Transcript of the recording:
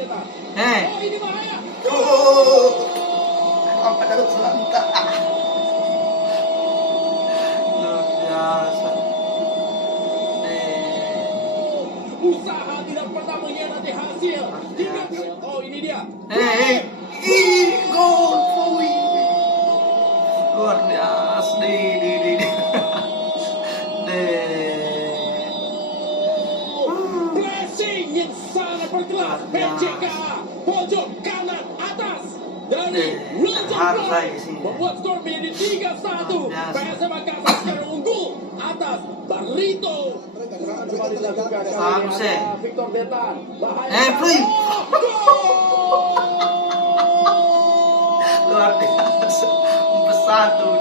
ini bahaya. Apa dalam selangkah? Luar biasa. Usaha tidak pernah mengkhianati hasil. Oh, ini dia. Gol, Fui. Luar biasa. Pressing yang sangat berkelas. PJK pojok kanan atas dari Wilton membuat skor menjadi 3-1. PSM Makassar sekarang unggul atas Barito. Samse. Victor Detan. Fui. Luar biasa. 4-1.